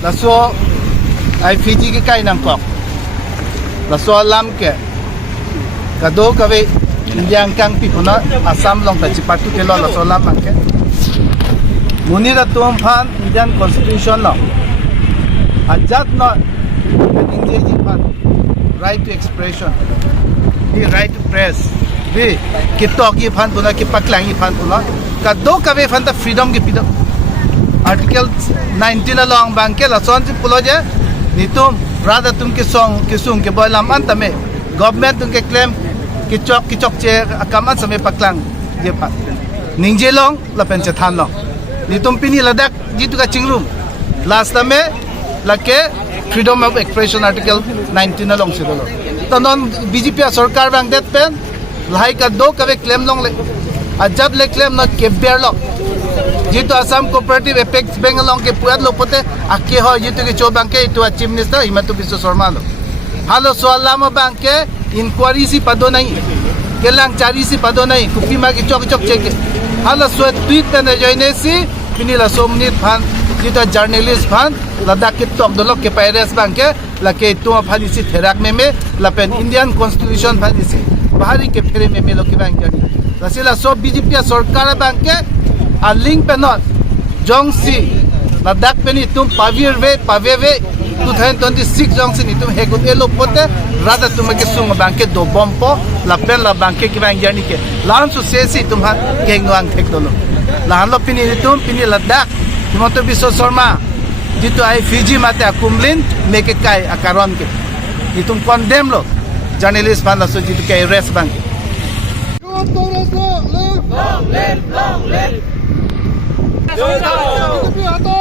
Laso ay Fiji ke kai nang kok. Laso alam ke kado kawe Indian kang pipuna Assam long ta chipatu ke lo laso lam ke. Munira tuam phan Indian constitution lo. Ajat no engaging phan right to expression. The right to press. The kitok ki phan puna ki paklang ki phan puna kado kawe phan ta freedom ki pidam. Article 19 along banke la son si pulo je nitum rada tum ke song ke sung ke boilam antame government tum ke claim ki chok che akaman same paklang je pa ningje long la pen che than long nitum pini ladak jitu ka chingrum last time la ke freedom of expression article 19 along se dolo tanon BJP sarkar bang det pen lai ka do ka claim long le ajab le claim not ke ber lo jitu Assam Cooperative Apex Bank along ke puat lo pote akhe ho jitu ke chobang ke itu chief minister Himanta Biswa Sarma lo halo soal lama bang ke inquiry si pado nahi kelang cari si pado nahi kupi ma ke chok check halo so tweet na joine si pinila somnit phan jitu journalist phan ladak ke tok dolok ke pirates bang ke la ke tu phan isi therak me la pen Indian constitution phan isi bahari ke fere me lo ke bang jani rasila so BJP sarkar bang ke a link pe not jongsi ladak pe ni tum pave 2026 jongsi ni tum hegut elo pote rada tum ke sung banke do bompo la pen la banke ki bang yani ke lan su se si tum ha ke ngwang thek dolo la han lo pini tum pini ladak Himanta Biswa Sarma jitu ai Fiji mate akumlin meke kai akaron ke itum condemn lo journalist ban la so jitu ke arrest bang Long live!